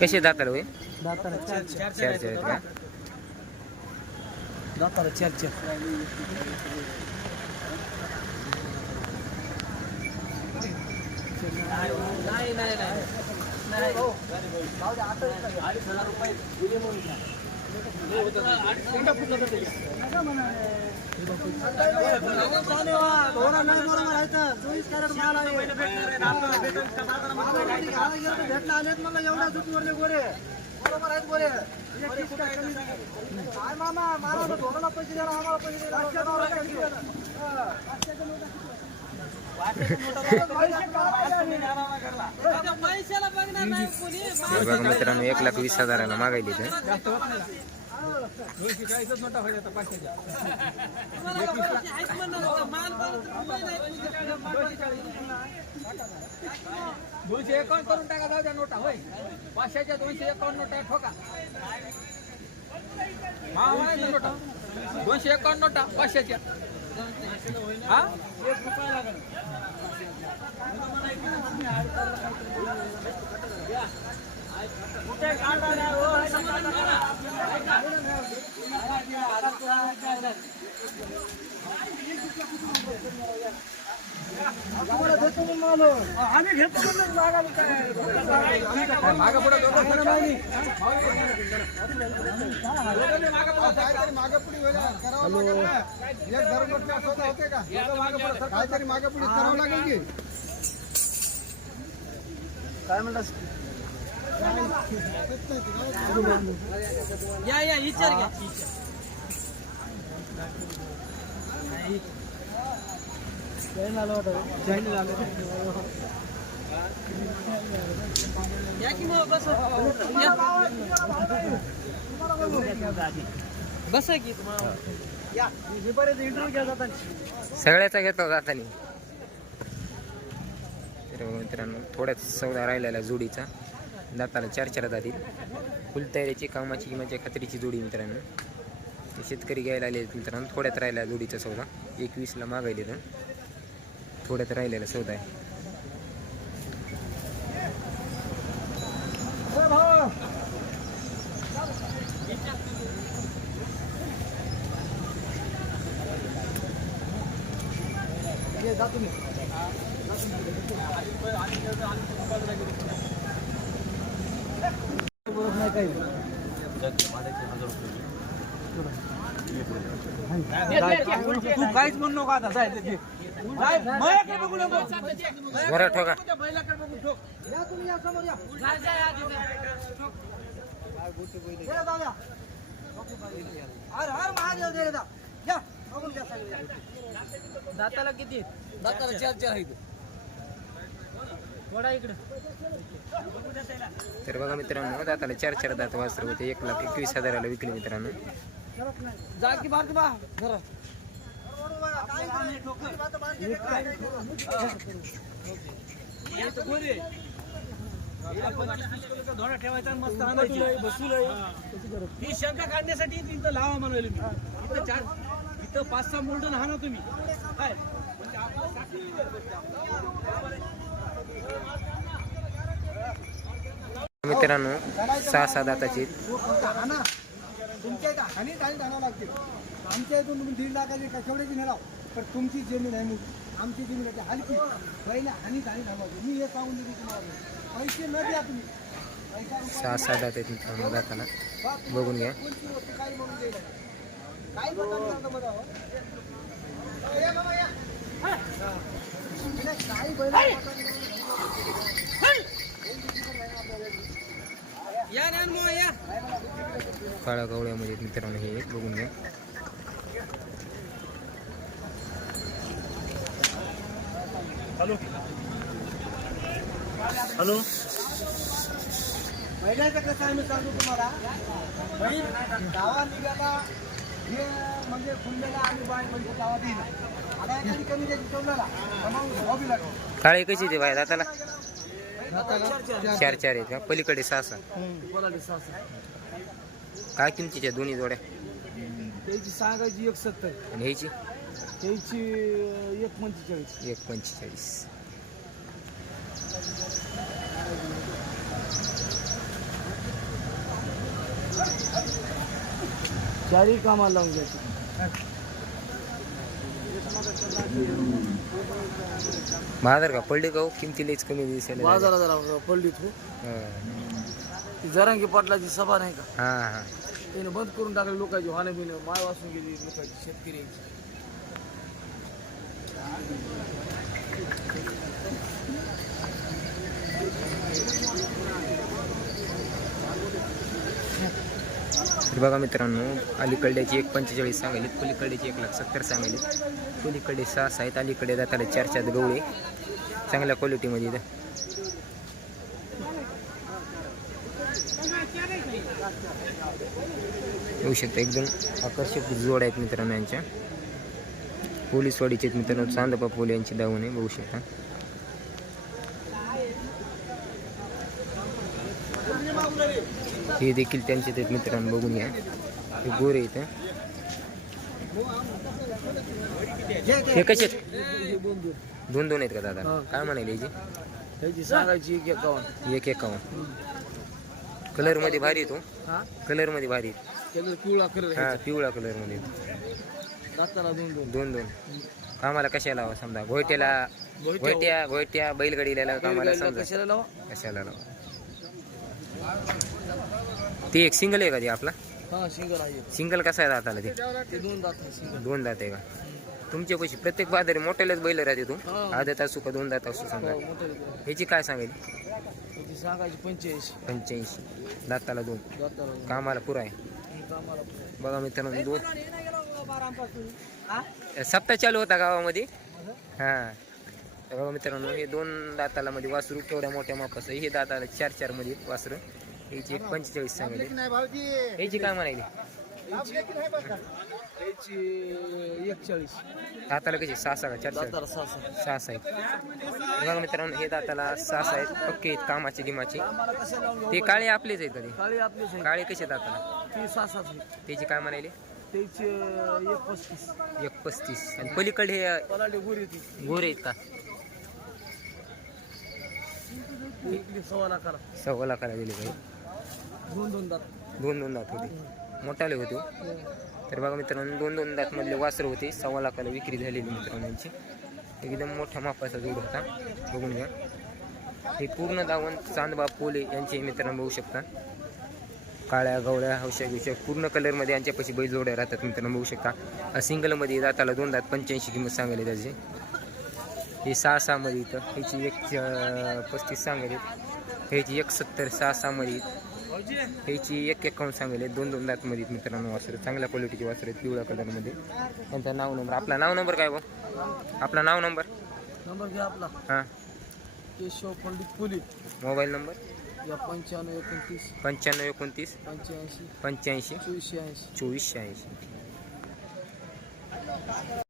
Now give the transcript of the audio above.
कसे दाताला होय दाताला चार चार चार चार आहेत का दाताला चार चार नाही नाही नाही चोवीस कॅरेट माल आहे. भेटला आलेत मला एवढ्या गोरे बरोबर आहेत गोरे काय मामा मला धोरणाला पैसे द्या आम्हाला पैसे द्या मित्रांनो एक लाख वीस हजाराला मागायली तर दोनशे चाळीसच नोटा व्हायच्या पाचशेच्या दोनशे एकावन्न करून टाका जाऊ द्या नोटा होय. पाचशेच्या दोनशे एकावन्न नोटा ठोका. हा नोटा. दोनशे एकावन्न नोटा पाचशेच्या. हा? आम्ही घेतो मागे पुढे दोघं जण नाही. मागे पुढे काहीतरी मागे पुढे करावं लागेल की काय म्हणलास या या विचार घ्या या की मग बस बस की तुम्हाला बरेच इंटरव्ह्यू घ्या सगळ्याचा घेतला जातानी तर मित्रांनो थोड्याच सौदा राहिलेला जोडीचा. दाताला चार चार जातील फुल तयारीची कामाची म्हणजे खात्रीची जोडी मित्रांनो. शेतकरी घ्यायला आले मित्रांनो. थोड्यात राहिला जोडीचा सौदा. एकवीसला मागायले तर थोड्यात राहिलेला सौदा आहे. काहीच म्हणू नको आता जाय ते. जाय, माझ्याकडे बघू नको. बरं ठोका त्या बैलाकडे बघू ठोक. या तुम्ही या समोर या. या, जाऊ या. हर हर महादेव जय दा. या, बघून घ्या सगळे या. दाताला किती दाताला चार चार आहेत थोडा इकडे तर बघा मित्रांनो दाताला चार चार दात वासर होते एक लाख एकवीस हजाराला विकले मित्रांनो जा की बा ही शंका काढण्यासाठी तिथं लावा म्हणाले मी. इथं चार इथं पाच सहा मोल्डन हा ना तुम्ही. काय? म्हणजे मित्रांनो सहा सहा दाताचे हाना तुमच्या इथं हानी काही जाणं लागते. आमच्या इथून तुम्ही दीड लाखाची का केवढ्याची नेलाव पण तुमची जमीन आहे मोठी. आमची जमीन आहे हलकी. पहिले हानी झाली थांबायची मी हे सांगून देतो तुम्हाला. पैसे न द्या तुम्ही. सहा सहा दात आहेत मित्रांनो तुम्ही बघून घ्या. काही म्हणून हो. या बाबा, या. नाही, काही बैल या ना या. काळा गवळ्यामध्ये मित्रांनो हे एक बघून घ्या. हॅलो. महिन्याचं कसं सांगतो तुम्हाला? बैल गावात निघाला हे म्हणजे आणि बाय म्हणजे गावात येईल. आता एखादी कमी द्यायची चौदाला तर मग हॉबी लागतो काळे कशी ते बाय दाताला चार चार. आहेत का? पलीकडे सहा सहा. काय किमतीच्या दोन्ही जोड्या? त्याची सांगायची एक सत्तर. आणि ह्याची? त्याची एक पंचेचाळीस. एक पंचेचाळीस. चारही कामाला लावून घ्यायचे. महादर का पडले का हो? किमती लईच कमी दिसायला पडली तू हा. ती जरांगी पाटलाची सभा नाही का? हा हा. त्याने बंद करून टाकले लोकांची हाणे बिने माय वाचून गेली लोकांची शेतकऱ्यांची तर बघा मित्रांनो अलीकडल्याची एक पंचेचाळीस सांगायले पलीकडल्याची एक लाख सत्तर सांगायले पलीकडे सहा आहेत अलीकडे जाताले चार चार गवळे. चांगल्या क्वालिटीमध्ये इथं येऊ शकता एकदम आकर्षक जोड आहेत मित्रांनो यांच्या. पोलीसवाडीचे आहेत मित्रांनो चांदपा पोले यांची दावण आहे बघू शकता. हे देखील त्यांचे आहेत मित्रांनो बघून घ्या. हे गोरे इथं हे. कसे? दोन दोन आहेत का दादा? काय म्हणाले एक एकावन्न. कलरमध्ये भारी येतो हा? कलरमध्ये भारी आहे. त्याला पिवळा करत हा पिवळा कलरमध्ये दाताला दोन दोन. दोन दोन. कामाला कशाला लावा समजा? घोट्याला घोट्या घोट्या बैलगाडीला कामाला समजा. कशाला लावा? कशाला लावा? ते एक सिंगल आहे का ते आपला? हा सिंगल आहे. सिंगल कसा आहे दाताला ते? ते दोन दात आहे सिंगल. दोन दात आहे का? तुमच्या पैसे प्रत्येक बाजारी मोठ्यालाच बैल राहते तू? हा. आदत असू का दोन दात असू समजा? हो, मोठं आहे ते. ह्याची काय सांगेल? त्याची सांगायची पंच्याऐंशी. पंच्याऐंशी. दाताला दोन. दाताला. कामाला पुरा आहे. कामाला बघा मित्रांनो दोन. सप्ताह चालू होता गावामध्ये. हा. तर बघा मित्रांनो हे दोन दाताला मध्ये वासरू केवढ्या मोठ्या मापाचं हे दाताला चार चारमध्ये वासरू. याची एक पंचेचाळीस सांगितले याची काय म्हणायली त्याची एकचाळीस दाताला कशी सहा सहा का? चार सहा सहा. आहेत. बघा मित्रांनो हे दाताला सहा सहा आहेत. पक्के आहेत कामाचे गिमाचे. ते काळे आपलेच आहेत कधी काळी कसे दाताला? त्याची काय म्हणायले? एक पस्तीस. आणि पलीकडे हे गोरी आहेत. का? सव्वा लाखाला. दिले पाहिजे दोन दोन दात. दोन दोन दात होते. मोठाले होते. तर बघा मित्रांनो दोन दोन दातमधले वासर होते. सव्वा लाखाला विक्री झालेली मित्रांनो यांची. एकदम मोठ्या मापाचा जोड होता. बघून घ्या. हे पूर्ण दावण चांदबा पोले यांचे मित्रांनो बघू शकता. काळ्या गवळ्या हौशा बिवशा पूर्ण कलरमध्ये यांच्यापाशी बैल जोड्या राहतात मित्रांनो बघू शकता. सिंगलमध्ये दाताला दोन दात पंच्याऐंशी किंमत सांगायली त्याची. हे सहा सहामध्ये इथं. ह्याची एक पस्तीस सांगायली. ह्याची एक सत्तर सहा सहामध्ये ह्याची एक एकावन्न सांगेल. दोन दोन दातमध्ये मित्रांनो वासरं. चांगल्या क्वालिटीचे वासरं आहेत पिवळ्या कलरमध्ये त्यांचा नाव नंबर आपला नाव नंबर काय बा आपला नाव नंबर नंबर घ्या आपला. हां. केशव पंडित पुली मोबाईल नंबर या पंच्याण्णव एकोणतीस. पंच्याण्णव एकोणतीस. पंच्याऐंशी. पंच्याऐंशी. चोवीसशे ऐंशी. चोवीसशे ऐंशी.